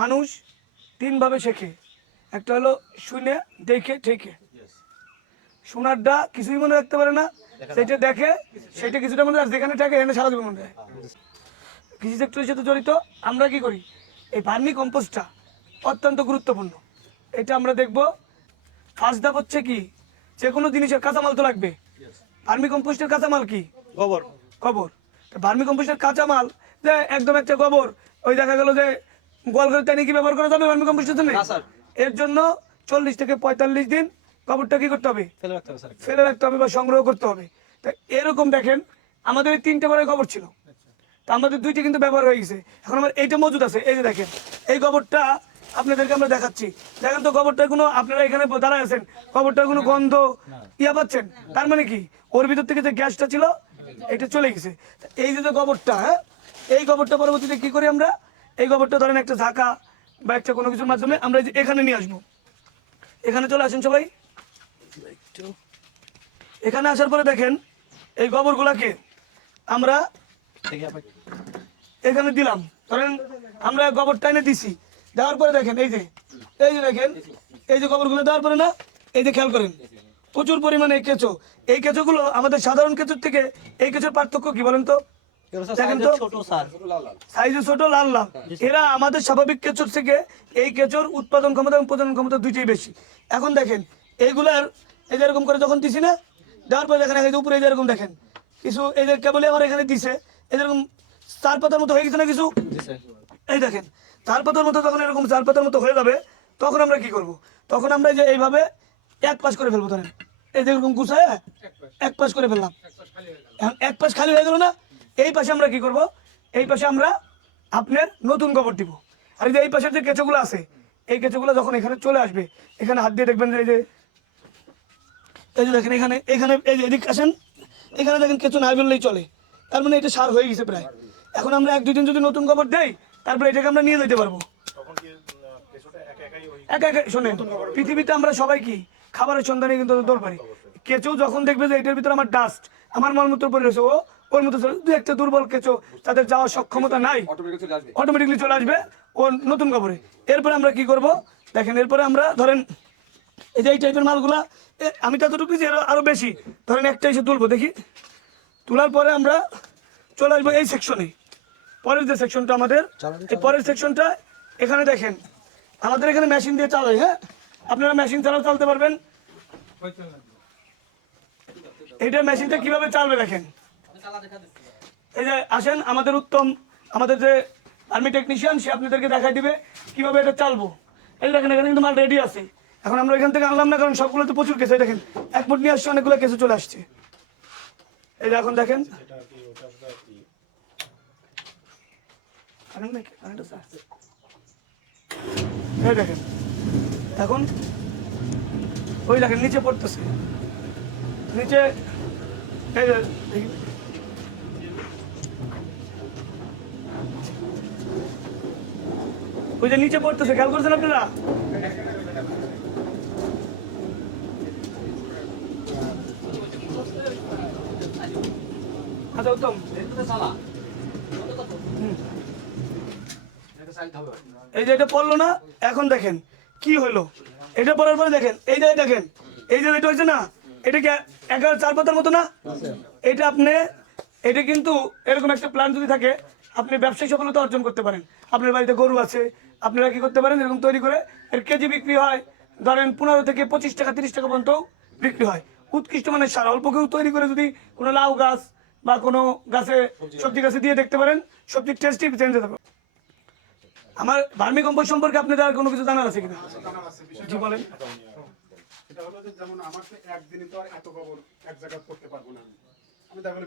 মানুষ তিনভাবে শেখে। একটা হলো শুনে দেখে ঠেকে। শোনারটা কিছুই মনে রাখতে পারে না। সেটা দেখে সেটা কিছুটা মনে রাখে। যেখানে থাকে এখানে সারা জীবন মনে রাখে কৃষি সেক্টরের সাথে জড়িত আমরা কি করি? এই ভার্মি কম্পোস্টটা অত্যন্ত গুরুত্বপূর্ণ। এটা আমরা দেখব। ফার্স্ট ধাপ হচ্ছে কি? যে কোনো জিনিসের কাঁচামাল তো লাগবে। ভার্মি কম্পোস্টের কাঁচামাল কি? গোবর। গোবর। ভার্মি কম্পোস্টের কাঁচামাল যে একদম একটা গোবর ওই দেখা গেল যে গোয়াল ঘরে টানি কি ব্যবহার করা যাবে? ভার্মি কম্পোস্টের জন্য এর জন্য চল্লিশ থেকে পঁয়তাল্লিশ দিন গোবরটা কি করতে হবে? ফেলে রাখতে হবে স্যার। ফেলে রাখতে হবে বা সংগ্রহ করতে হবে। তা এরকম দেখেন আমাদের এই তিনটে বারে গোবর ছিল। তা আমাদের দুইটা কিন্তু ব্যবহার হয়ে গেছে। এখন আমার এইটা মজুদ আছে। এই যে দেখেন এই গোবরটা আপনাদেরকে আমরা দেখাচ্ছি। দেখেন তো গোবরটার কোনো আপনারা এখানে দাঁড়ায় আছেন গোবরটার কোনো গন্ধ ইয়া পাচ্ছেন? তার মানে কি? ওর ভিতর থেকে যে গ্যাসটা ছিল এটা চলে গেছে। এই যে যে গোবরটা হ্যাঁ এই গোবরটা পরবর্তীতে কি করি আমরা? এই গোবরটা ধরেন একটা ঝাঁকা বা একটা কোনো কিছুর মাধ্যমে আমরা এখানে নিয়ে আসব। এখানে চলে আসেন সবাই। এখানে আসার পরে দেখেন এই গোবরগুলাকে আমরা এখানে দিলাম। ধরেন আমরা গোবরটা এনে দিছি। দেওয়ার পরে দেখেন এই যে এই যে দেখেন, এই যে গোবরগুলো দেওয়ার পরে না, এই যে খেয়াল করেন, প্রচুর পরিমাণে এই কেঁচো। এই কেঁচোগুলো আমাদের সাধারণ কেঁচোর থেকে এই কেঁচোর পার্থক্য কি বলেন তো? সাইজে ছোট স্যার লাল। লাল এরা আমাদের স্বাভাবিক কেঁচোর থেকে এই কেঁচোর উৎপাদন ক্ষমতা এবং প্রজনন ক্ষমতা দুইটাই বেশি। এখন দেখেন এইগুলার এই করে যখন দিছি না দেওয়ার পরে দেখেন এই উপরে দেখেন কিছু আমার এখানে দিছে চার পাতার মতো হয়ে গেছে না কিছু? এই দেখেন চার পাতার মতো যখন এরকম চার পাতার মতো হয়ে যাবে তখন আমরা কি করব? তখন আমরা এই যে এইভাবে এক পাশ করে ফেলব ধরেন। এই যে এরকম গুছায় এক পাশ করে ফেললাম। এখন এক পাশ খালি হয়ে গেল না? এই পাশে আমরা কি করব? এই পাশে আমরা আপনার নতুন গোবর দিব। আর এই যে এই পাশের যে কেঁচোগুলো আছে এই কেঁচোগুলো যখন এখানে চলে আসবে এখানে হাত দিয়ে দেখবেন যে এই যে এই যে দেখেন এখানে এখানে এই যে এদিক আসেন এখানে দেখেন কেঁচো না বললেই চলে। তার মানে এটা সার হয়ে গেছে প্রায়। এখন আমরা এক দুই দিন যদি নতুন গোবর দেই তারপরে এটাকে আমরা নিয়ে যেতে পারব। একা একা শোনেন পৃথিবীতে আমরা সবাই কি খাবারের সন্ধানে কিন্তু দরকারি। কেঁচো যখন দেখবে যে এটার ভিতরে আমার ডাস্ট আমার মলমূত্র পড়ে রয়েছে ও ওর মতো চলে- দু একটা দুর্বল কেঁচো তাদের যাওয়ার সক্ষমতা নাই অটোমেটিকলি চলে আসবে। ও নতুন কাপড়ে। এরপরে আমরা কি করব? দেখেন এরপরে আমরা ধরেন এই যে এই টাইপের মালগুলা এ, আমি ততটুকু যে আরও আরও বেশি। ধরেন একটা এসে তুলবো দেখি। তোলার পরে আমরা চলে আসব এই সেকশনে পরের যে সেকশনটা আমাদের এই পরের সেকশনটা এখানে দেখেন আমাদের এখানে মেশিন দিয়ে চালাই হ্যাঁ? আপনারা মেশিন ছাড়াও চালতে পারবেন। এইটা মেশিনটা কীভাবে চালবে দেখেন? এই যে আসেন, আমাদের উত্তম, আমাদের যে আর্মি টেকনিশিয়ান সে আপনাদেরকে দেখাই দিবে কীভাবে এটা চালবো। এই দেখেন, এখানে কিন্তু মাল রেডি আছে। এখন আমরা এখান থেকে আনলাম না, কারণ সবগুলো তো প্রচুর কেসে দেখেন, এক ফুট নিয়ে আসছে, অনেকগুলো কেসে চলে আসছে। এই এখন দেখেন? এই দেখেন, এখন ওই দেখেন, নিচে পড়তেছে। নিচে, এই যে, দেখি। ওই যে নিচে পড়তেছে খেয়াল করছেন আপনারা? আচ্ছা উত্তম। এই যে এটা পড়ল না এখন দেখেন কি হলো? এটা পড়ার পরে দেখেন এই যে দেখেন এই যে এটা হয়েছে না? এটা কি এগারো চার পাতার মতো না? এটা আপনি এটা কিন্তু এরকম একটা প্ল্যান যদি থাকে আপনি ব্যবসায়ী সফলতা অর্জন করতে পারেন। আপনার বাড়িতে গরু আছে, আপনারা কি করতে পারেন? এরকম তৈরি করে এর কেজি বিক্রি হয়। ধরেন পনেরো থেকে পঁচিশ টাকা, তিরিশ টাকা পর্যন্ত বিক্রি হয়। উৎকৃষ্ট মানের সার। অল্প কেউ তৈরি করে যদি কোনো লাউ গাছ বা কোনো গাছে সবজি গাছে দিয়ে দেখতে পারেন, সবজির টেস্টই চেঞ্জ পারে আমার ভার্মি কম্পোস্ট সম্পর্কে আপনাদের আর কোনো কিছু জানার আছে কিনা? জি, বলেন। যেমন আমার তো একদিনে তো আর এত খবর এক জায়গায় করতে পারব না। আমি তাহলে